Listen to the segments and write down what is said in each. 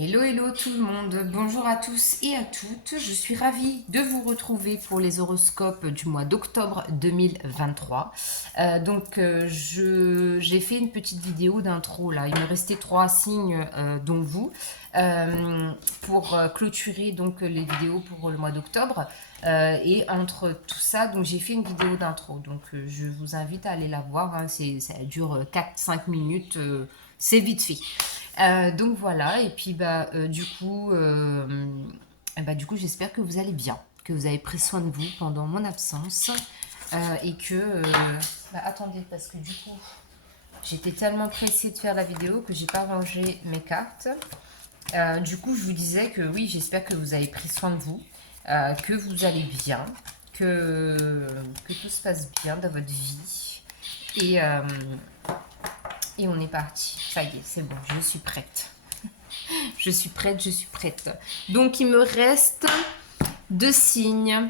Hello, hello tout le monde, bonjour à tous et à toutes. Je suis ravie de vous retrouver pour les horoscopes du mois d'octobre 2023. J'ai fait une petite vidéo d'intro là. Il me restait trois signes, dont vous, pour clôturer donc les vidéos pour le mois d'octobre. Et entre tout ça, donc j'ai fait une vidéo d'intro. Je vous invite à aller la voir, hein. Ça dure 4-5 minutes, c'est vite fait. Donc voilà, et puis du coup j'espère que vous allez bien, que vous avez pris soin de vous pendant mon absence et que... attendez, parce que du coup j'étais tellement pressée de faire la vidéo que j'ai pas rangé mes cartes. Du coup je vous disais que oui, j'espère que vous avez pris soin de vous, que vous allez bien, que tout se passe bien dans votre vie. Et, euh, et on est parti, ça y est, c'est bon, je suis prête. Je suis prête, je suis prête. Donc, il me reste deux signes.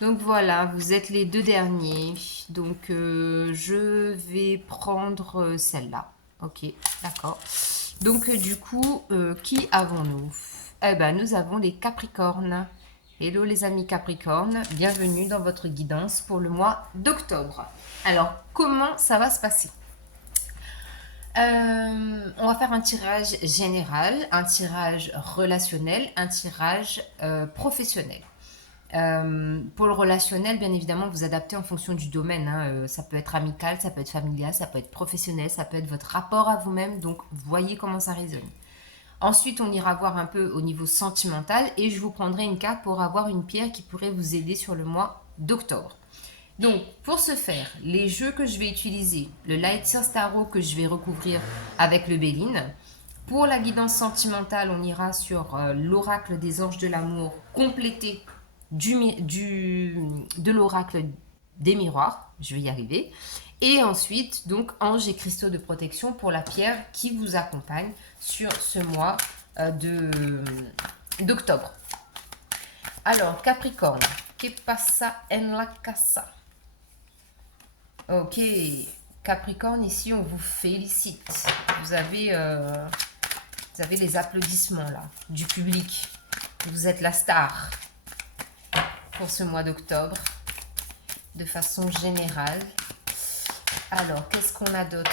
Donc, voilà, vous êtes les deux derniers. Donc, je vais prendre celle-là. Ok, d'accord. Donc, du coup, qui avons-nous? Eh ben, nous avons les Capricornes. Hello les amis Capricornes, bienvenue dans votre guidance pour le mois d'octobre. Alors, comment ça va se passer? On va faire un tirage général, un tirage relationnel, un tirage professionnel. Pour le relationnel, bien évidemment, vous adaptez en fonction du domaine, hein. Ça peut être amical, ça peut être familial, ça peut être professionnel, ça peut être votre rapport à vous-même. Donc, voyez comment ça résonne. Ensuite, on ira voir un peu au niveau sentimental et je vous prendrai une carte pour avoir une pierre qui pourrait vous aider sur le mois d'octobre. Donc, pour ce faire, les jeux que je vais utiliser, le Light Source Tarot que je vais recouvrir avec le Béline. Pour la guidance sentimentale, on ira sur l'oracle des anges de l'amour complété de l'oracle des miroirs. Je vais y arriver. Et ensuite, donc, anges et cristaux de protection pour la pierre qui vous accompagne sur ce mois d'octobre. Alors, Capricorne, que pasa en la casa? Ok, Capricorne, ici on vous félicite. Vous avez, euh, vous avez les applaudissements là, du public. Vous êtes la star pour ce mois d'octobre, de façon générale. Alors, qu'est-ce qu'on a d'autre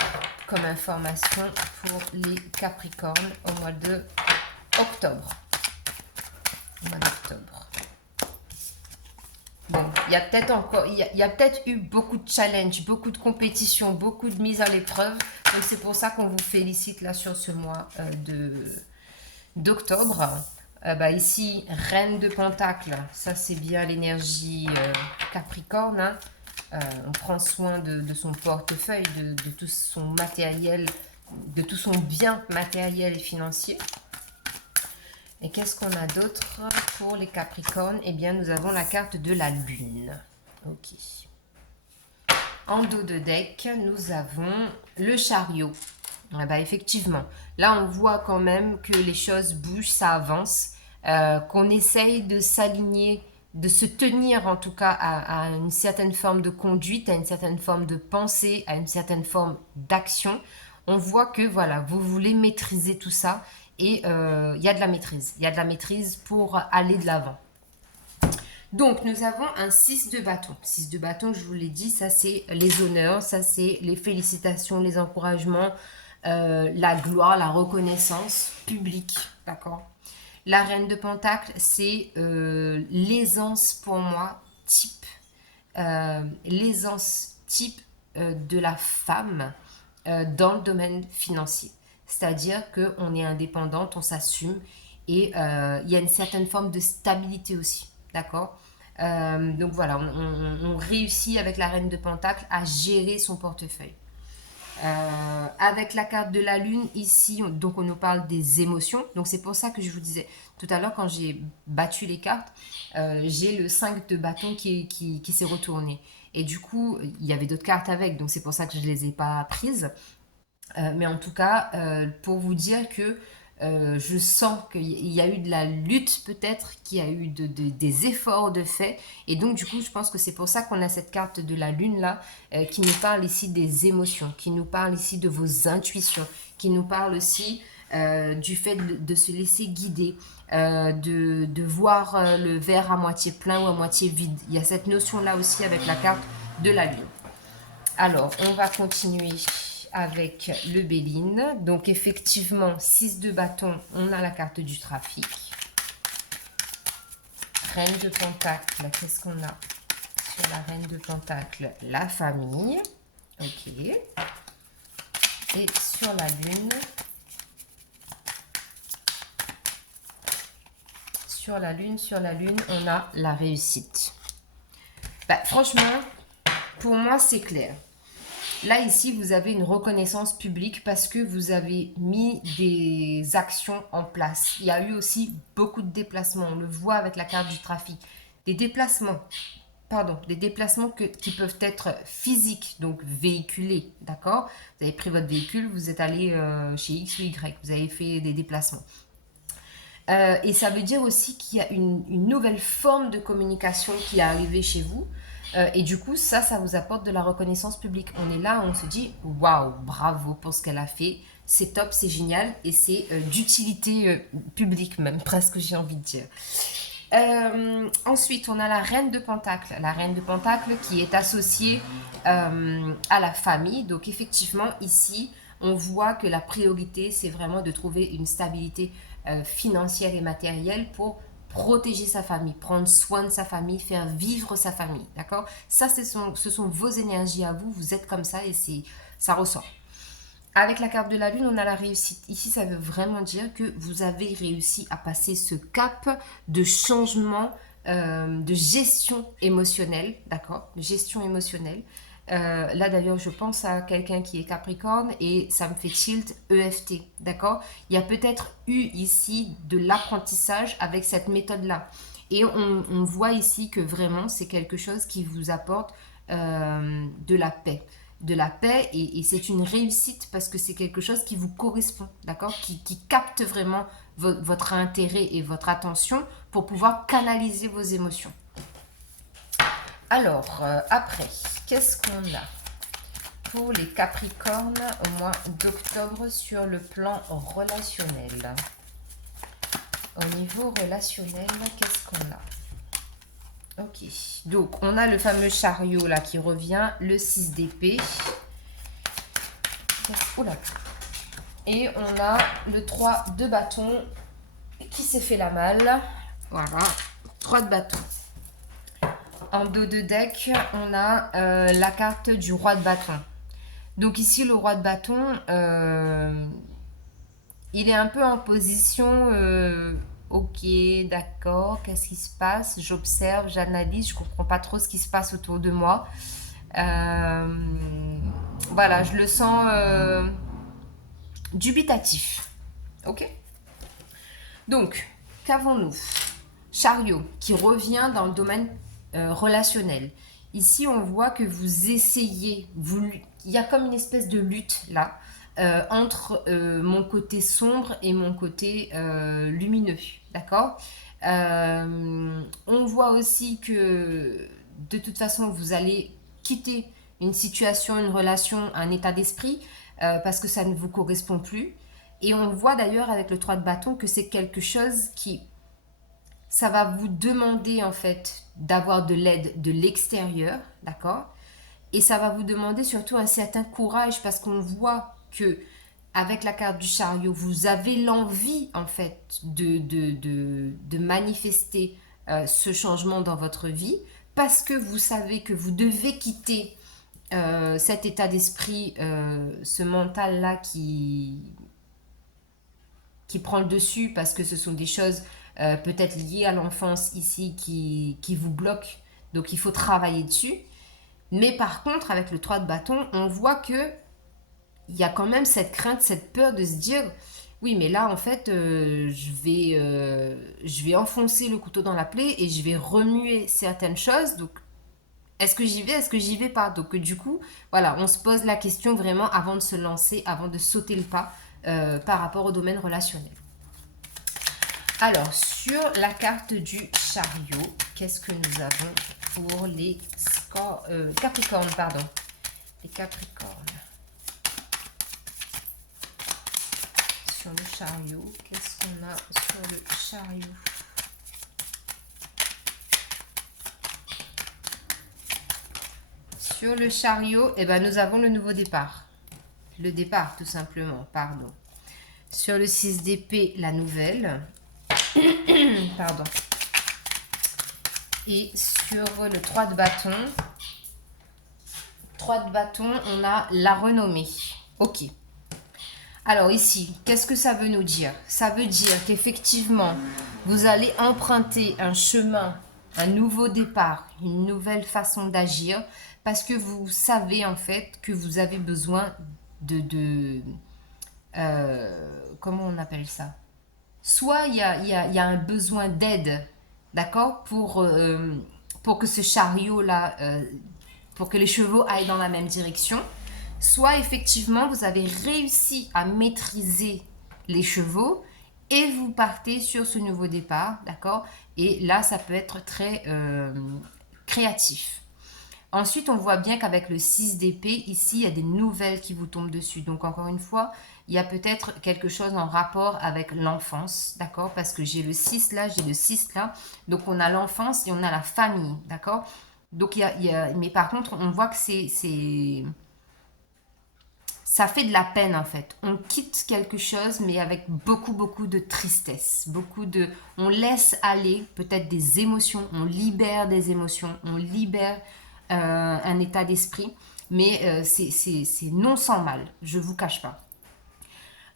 comme information pour les Capricornes au mois d'octobre? Bon, il y a peut-être encore, il y a peut-être eu beaucoup de challenges, beaucoup de compétitions, beaucoup de mises à l'épreuve. Donc c'est pour ça qu'on vous félicite là sur ce mois d'octobre. Ici, Reine de Pentacle, ça c'est bien l'énergie Capricorne, hein. On prend soin de son portefeuille, de tout son matériel, de tout son bien matériel et financier. Et qu'est-ce qu'on a d'autre pour les Capricornes? Eh bien, nous avons la carte de la Lune. Ok. En dos de deck, nous avons le chariot. Effectivement, là, on voit quand même que les choses bougent, ça avance, qu'on essaye de s'aligner, de se tenir en tout cas à une certaine forme de conduite, à une certaine forme de pensée, à une certaine forme d'action. On voit que voilà, vous voulez maîtriser tout ça et il y a de la maîtrise. Il y a de la maîtrise pour aller de l'avant. Donc, nous avons un 6 de bâton. 6 de bâton, je vous l'ai dit, ça c'est les honneurs, ça c'est les félicitations, les encouragements, la gloire, la reconnaissance publique. D'accord? La reine de pentacle, c'est l'aisance pour moi, l'aisance type de la femme dans le domaine financier. C'est-à-dire qu'on est indépendante, on s'assume et il y a une certaine forme de stabilité aussi. D'accord? Donc voilà, on réussit avec la reine de pentacle à gérer son portefeuille. Avec la carte de la lune, ici, donc on nous parle des émotions. Donc c'est pour ça que je vous disais tout à l'heure, quand j'ai battu les cartes, j'ai le 5 de bâton qui s'est retourné. Et du coup, il y avait d'autres cartes avec, donc c'est pour ça que je ne les ai pas prises. Mais en tout cas, pour vous dire que je sens qu'il y a eu de la lutte peut-être, qu'il y a eu des efforts de fait. Et donc du coup, je pense que c'est pour ça qu'on a cette carte de la lune là, qui nous parle ici des émotions, qui nous parle ici de vos intuitions, qui nous parle aussi du fait de se laisser guider, de voir le verre à moitié plein ou à moitié vide. Il y a cette notion-là aussi avec la carte de la lune. Alors, on va continuer avec le Béline. Donc, effectivement, 6 de bâton, on a la carte du trafic. Reine de Pentacle, qu'est-ce qu'on a sur la Reine de Pentacle? La famille. Ok. Et sur la Lune, sur la Lune, on a la réussite. Bah, franchement, pour moi, c'est clair. Là, ici, vous avez une reconnaissance publique parce que vous avez mis des actions en place. Il y a eu aussi beaucoup de déplacements. On le voit avec la carte du trafic. Des déplacements, qui peuvent être physiques, donc véhiculés, d'accord? Vous avez pris votre véhicule, vous êtes allé chez X ou Y, vous avez fait des déplacements. Et ça veut dire aussi qu'il y a une nouvelle forme de communication qui est arrivée chez vous. Et du coup, ça vous apporte de la reconnaissance publique. On est là, on se dit waouh, bravo pour ce qu'elle a fait, c'est top, c'est génial, et c'est d'utilité publique même, presque j'ai envie de dire. Ensuite, on a la Reine de Pentacle. La Reine de Pentacle qui est associée à la famille. Donc effectivement, ici, on voit que la priorité, c'est vraiment de trouver une stabilité financière et matérielle pour protéger sa famille, prendre soin de sa famille, faire vivre sa famille, d'accord? Ça, ce sont vos énergies à vous, vous êtes comme ça et ça ressort. Avec la carte de la lune, on a la réussite. Ici, ça veut vraiment dire que vous avez réussi à passer ce cap de changement, de gestion émotionnelle, d'accord? De gestion émotionnelle. Là d'ailleurs je pense à quelqu'un qui est Capricorne et ça me fait tilt EFT, d'accord? Il y a peut-être eu ici de l'apprentissage avec cette méthode-là. Et on voit ici que vraiment c'est quelque chose qui vous apporte de la paix. De la paix et c'est une réussite parce que c'est quelque chose qui vous correspond, d'accord? Qui capte vraiment votre intérêt et votre attention pour pouvoir canaliser vos émotions. Alors, après, qu'est-ce qu'on a pour les Capricornes au mois d'octobre sur le plan relationnel? Au niveau relationnel, qu'est-ce qu'on a? Ok, donc on a le fameux chariot là qui revient, le 6 d'épée. Oula. Et on a le 3 de bâton qui s'est fait la malle. Voilà, 3 de bâton. En dos de deck, on a la carte du roi de bâton. Donc ici, le roi de bâton, il est un peu en position, ok, d'accord, qu'est-ce qui se passe? J'observe, j'analyse, je comprends pas trop ce qui se passe autour de moi. Voilà, je le sens dubitatif. Ok? Donc, qu'avons-nous? Chariot, qui revient dans le domaine relationnel. Ici, on voit que vous essayez, il y a comme une espèce de lutte là, entre mon côté sombre et mon côté lumineux, d'accord? On voit aussi que de toute façon, vous allez quitter une situation, une relation, un état d'esprit, parce que ça ne vous correspond plus. Et on voit d'ailleurs avec le 3 de bâton que c'est quelque chose qui ça va vous demander en fait d'avoir de l'aide de l'extérieur, d'accord? Et ça va vous demander surtout un certain courage parce qu'on voit que avec la carte du chariot, vous avez l'envie en fait de manifester ce changement dans votre vie parce que vous savez que vous devez quitter cet état d'esprit, ce mental-là qui prend le dessus parce que ce sont des choses peut-être liées à l'enfance ici qui vous bloquent. Donc il faut travailler dessus. Mais par contre, avec le 3 de bâton, on voit que il y a quand même cette crainte, cette peur de se dire oui, mais là, en fait, je vais enfoncer le couteau dans la plaie et je vais remuer certaines choses. Donc, est-ce que j'y vais, est-ce que j'y vais pas? Donc, du coup, voilà, on se pose la question vraiment avant de se lancer, avant de sauter le pas par rapport au domaine relationnel. Alors, sur la carte du chariot, qu'est-ce que nous avons pour les Capricornes, pardon. Les Capricornes. sur le chariot. Qu'est-ce qu'on a sur le chariot? Sur le chariot, eh ben, nous avons le nouveau départ. Le départ, tout simplement, pardon. Sur le 6 d'épée, la nouvelle. Pardon. Et sur le 3 de bâton, on a la renommée. Ok. Alors ici, qu'est-ce que ça veut nous dire? Ça veut dire qu'effectivement, vous allez emprunter un chemin, un nouveau départ, une nouvelle façon d'agir, parce que vous savez en fait que vous avez besoin comment on appelle ça? Soit il y a un besoin d'aide, d'accord, pour que ce chariot-là, pour que les chevaux aillent dans la même direction. Soit effectivement, vous avez réussi à maîtriser les chevaux et vous partez sur ce nouveau départ, d'accord? Et là, ça peut être très créatif. Ensuite, on voit bien qu'avec le 6 d'épée, ici, il y a des nouvelles qui vous tombent dessus. Donc, encore une fois, il y a peut-être quelque chose en rapport avec l'enfance, d'accord? Parce que j'ai le 6 là, j'ai le 6 là. Donc, on a l'enfance et on a la famille, d'accord? Donc, mais par contre, on voit que ça fait de la peine, en fait. On quitte quelque chose, mais avec beaucoup, beaucoup de tristesse. On laisse aller peut-être des émotions, on libère des émotions, on libère un état d'esprit, mais c'est non sans mal, je vous cache pas.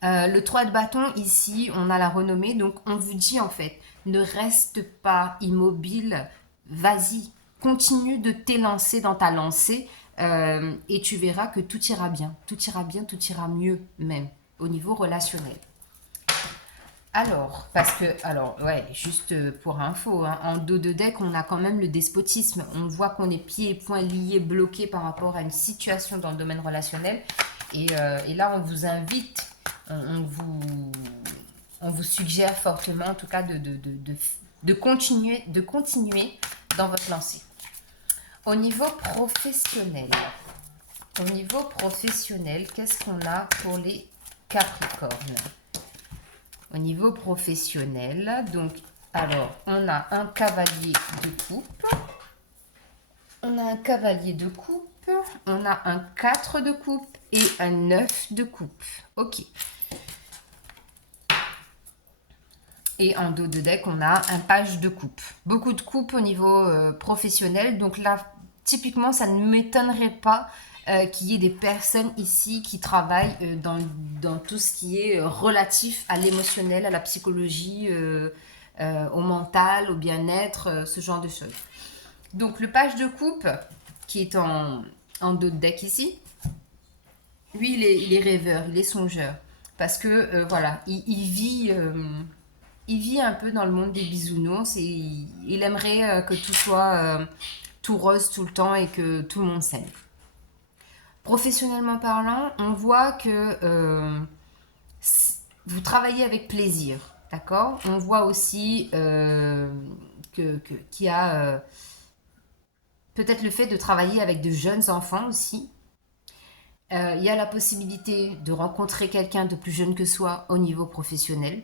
Le 3 de bâton, ici, on a la renommée, donc on vous dit en fait, ne reste pas immobile, vas-y, continue de t'élancer dans ta lancée et tu verras que tout ira bien, tout ira bien, tout ira mieux même au niveau relationnel. Alors, ouais, juste pour info, hein, en dos de deck, on a quand même le despotisme. On voit qu'on est pieds et poings liés, bloqués par rapport à une situation dans le domaine relationnel. Et là, on vous invite, on vous suggère fortement, en tout cas, de continuer dans votre lancée. Au niveau professionnel, qu'est-ce qu'on a pour les Capricornes? Au niveau professionnel, donc, alors, on a un cavalier de coupe. On a un cavalier de coupe. On a un 4 de coupe et un 9 de coupe. Ok. Et en dos de deck, on a un page de coupe. Beaucoup de coupe au niveau professionnel. Donc là, typiquement, ça ne m'étonnerait pas qu'il y ait des personnes ici qui travaillent dans tout ce qui est relatif à l'émotionnel, à la psychologie, au mental, au bien-être, ce genre de choses. Donc le page de coupe, qui est en dos de deck ici, lui, il est rêveur, il est songeur. Parce que, voilà, il vit un peu dans le monde des bisounours et il aimerait que tout soit tout rose tout le temps et que tout le monde s'aime. Professionnellement parlant, on voit que vous travaillez avec plaisir, d'accord? On voit aussi qu'il y a peut-être le fait de travailler avec de jeunes enfants aussi. Il y a la possibilité de rencontrer quelqu'un de plus jeune que soi au niveau professionnel.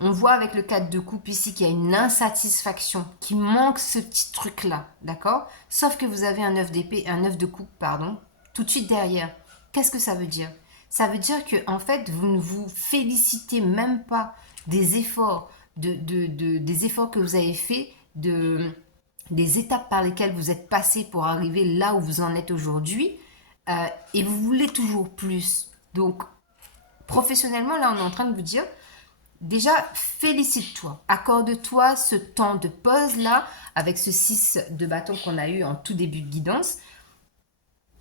On voit avec le 4 de coupe ici qu'il y a une insatisfaction, qui manque ce petit truc-là, d'accord? Sauf que vous avez un 9 d'épée, un 9 de coupe, pardon, tout de suite derrière. Qu'est-ce que ça veut dire? Ça veut dire que en fait, vous ne vous félicitez même pas des efforts, des efforts que vous avez faits, des étapes par lesquelles vous êtes passé pour arriver là où vous en êtes aujourd'hui, et vous voulez toujours plus. Donc, professionnellement, là, on est en train de vous dire, déjà, félicite-toi, accorde-toi ce temps de pause-là, avec ce 6 de bâton qu'on a eu en tout début de guidance.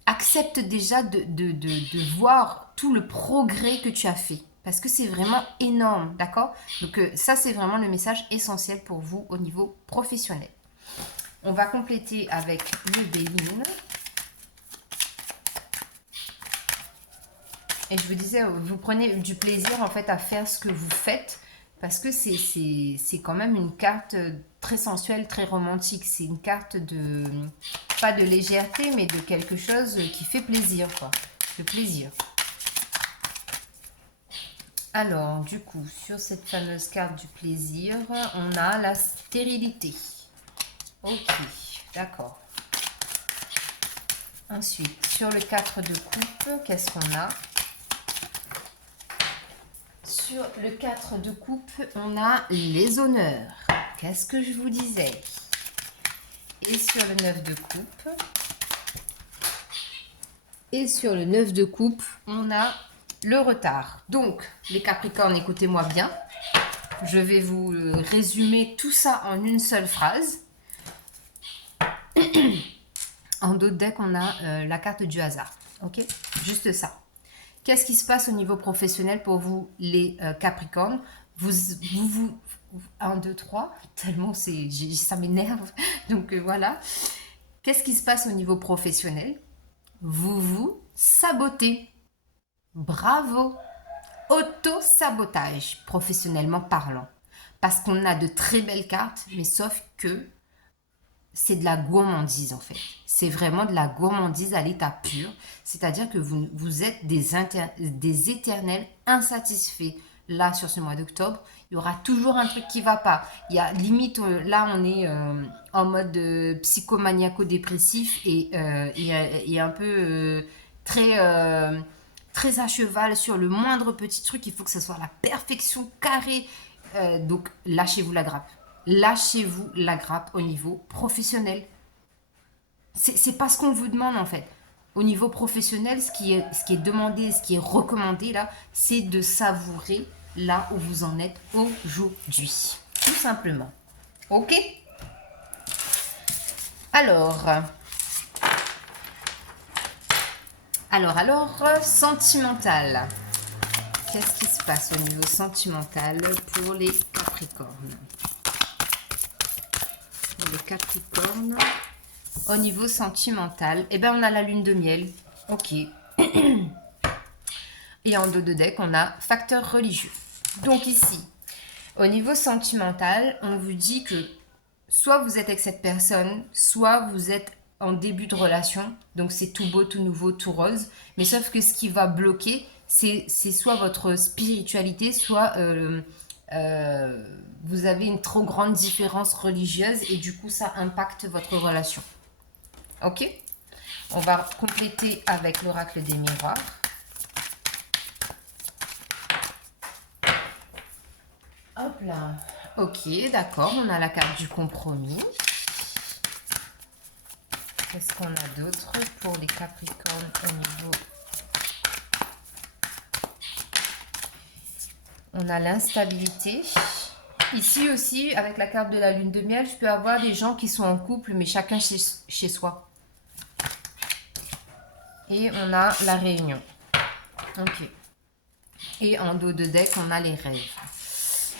Accepte déjà de voir tout le progrès que tu as fait, parce que c'est vraiment énorme, d'accord? Donc ça, c'est vraiment le message essentiel pour vous au niveau professionnel. On va compléter avec le Béline. Et je vous disais, vous prenez du plaisir en fait à faire ce que vous faites, parce que c'est quand même une carte très sensuelle, très romantique. C'est une carte pas de légèreté, mais de quelque chose qui fait plaisir, quoi. De plaisir. Alors, du coup, sur cette fameuse carte du plaisir, on a la stérilité. Ok, d'accord. Ensuite, sur le 4 de coupe, qu'est-ce qu'on a? Sur le 4 de coupe, on a les honneurs. Qu'est-ce que je vous disais? Et sur le 9 de coupe, on a le retard. Donc, les Capricornes, écoutez-moi bien. Je vais vous résumer tout ça en une seule phrase. En dos de deck, on a la carte du hasard. Ok? Juste ça. Qu'est-ce qui se passe au niveau professionnel pour vous, les Capricornes? Vous 1, 2, 3, tellement ça m'énerve. Donc voilà. Qu'est-ce qui se passe au niveau professionnel? Vous vous sabotez. Bravo. Auto-sabotage, professionnellement parlant. Parce qu'on a de très belles cartes, mais sauf que c'est de la gourmandise en fait. C'est vraiment de la gourmandise à l'état pur. C'est-à-dire que vous êtes des éternels insatisfaits. Là, sur ce mois d'octobre, il y aura toujours un truc qui va pas. Il y a limite, là, on est en mode psychomaniaco-dépressif et un peu très à cheval sur le moindre petit truc. Il faut que ce soit la perfection carrée. Donc, lâchez-vous la grappe. Lâchez-vous la grappe au niveau professionnel. C'est pas ce qu'on vous demande en fait. Au niveau professionnel, ce qui est demandé, ce qui est recommandé là, c'est de savourer là où vous en êtes aujourd'hui. Tout simplement. Ok? Alors, sentimental. Qu'est-ce qui se passe au niveau sentimental pour les Capricornes? Les Capricornes, au niveau sentimental, eh ben on a la lune de miel. Ok. Et en dos de deck, on a facteur religieux. Donc ici, au niveau sentimental, on vous dit que soit vous êtes avec cette personne, soit vous êtes en début de relation. Donc c'est tout beau, tout nouveau, tout rose. Mais sauf que ce qui va bloquer, c'est soit votre spiritualité, soit vous avez une trop grande différence religieuse et du coup ça impacte votre relation. Ok? On va compléter avec l'oracle des miroirs. Hop là. Ok, d'accord, on a la carte du compromis. Qu'est-ce qu'on a d'autre pour les Capricornes au niveau... On a l'instabilité. Ici aussi, avec la carte de la lune de miel, je peux avoir des gens qui sont en couple, mais chacun chez soi. Et on a la réunion. Ok. Et en dos de deck, on a les rêves.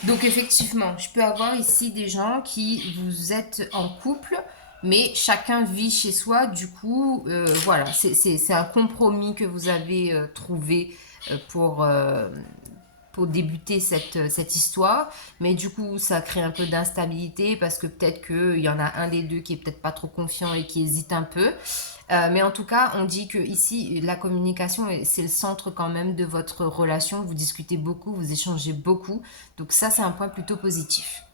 Donc effectivement, je peux avoir ici des gens qui vous êtes en couple, mais chacun vit chez soi. Du coup, voilà, c'est un compromis que vous avez trouvé pour débuter cette histoire. Mais du coup, ça crée un peu d'instabilité parce que peut-être qu'il y en a un des deux qui est peut-être pas trop confiant et qui hésite un peu. Mais en tout cas, on dit que ici, la communication, c'est le centre quand même de votre relation. Vous discutez beaucoup, vous échangez beaucoup. Donc ça, c'est un point plutôt positif.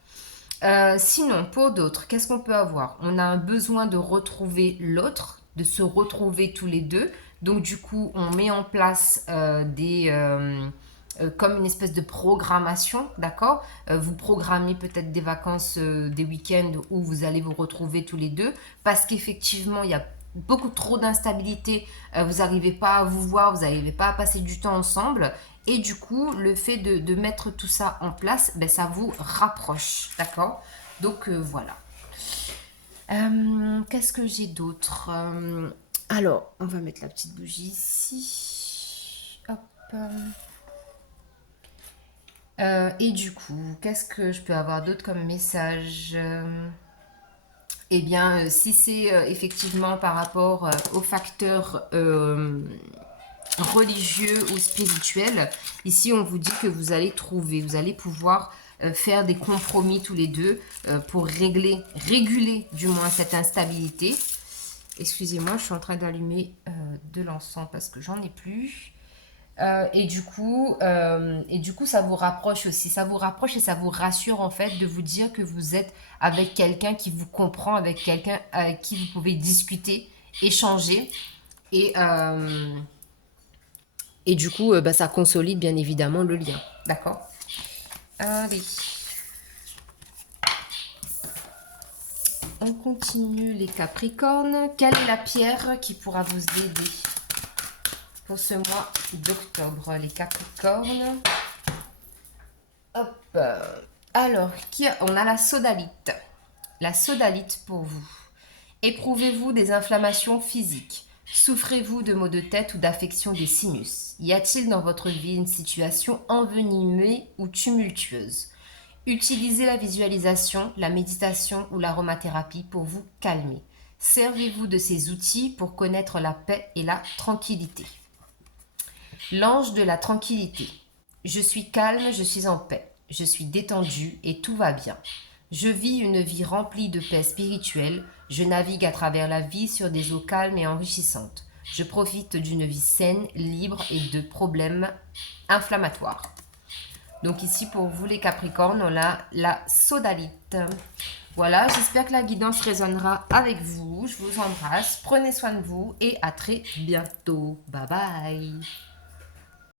Sinon, pour d'autres, qu'est-ce qu'on peut avoir? On a un besoin de retrouver l'autre, de se retrouver tous les deux. Donc du coup, on met en place comme une espèce de programmation, d'accord? Vous programmez peut-être des vacances, des week-ends où vous allez vous retrouver tous les deux, parce qu'effectivement, il y a beaucoup trop d'instabilité, vous n'arrivez pas à vous voir, vous n'arrivez pas à passer du temps ensemble, et du coup, le fait de mettre tout ça en place, ben, ça vous rapproche, d'accord? Donc voilà. Qu'est-ce que j'ai d'autre? Alors, on va mettre la petite bougie ici. Hop. Et du coup, qu'est-ce que je peux avoir d'autre comme message? Eh bien, si c'est effectivement par rapport aux facteurs religieux ou spirituels, ici on vous dit que vous allez pouvoir faire des compromis tous les deux pour réguler du moins cette instabilité. Excusez-moi, je suis en train d'allumer de l'encens parce que j'en ai plus. Et du coup, ça vous rapproche aussi. Ça vous rapproche et ça vous rassure en fait de vous dire que vous êtes avec quelqu'un qui vous comprend, avec quelqu'un avec qui vous pouvez discuter, échanger. Et, euh, et du coup, bah, ça consolide bien évidemment le lien. D'accord? Allez, on continue les Capricornes. Quelle est la pierre qui pourra vous aider pour ce mois d'octobre, les Capricornes? Hop. Alors, on a la sodalite. La sodalite pour vous. Éprouvez-vous des inflammations physiques? Souffrez-vous de maux de tête ou d'affections des sinus? Y a-t-il dans votre vie une situation envenimée ou tumultueuse? Utilisez la visualisation, la méditation ou l'aromathérapie pour vous calmer. Servez-vous de ces outils pour connaître la paix et la tranquillité. L'ange de la tranquillité. Je suis calme, je suis en paix. Je suis détendu et tout va bien. Je vis une vie remplie de paix spirituelle. Je navigue à travers la vie sur des eaux calmes et enrichissantes. Je profite d'une vie saine, libre et de problèmes inflammatoires. Donc ici pour vous les Capricornes, on a la sodalite. Voilà, j'espère que la guidance résonnera avec vous. Je vous embrasse, prenez soin de vous et à très bientôt. Bye bye.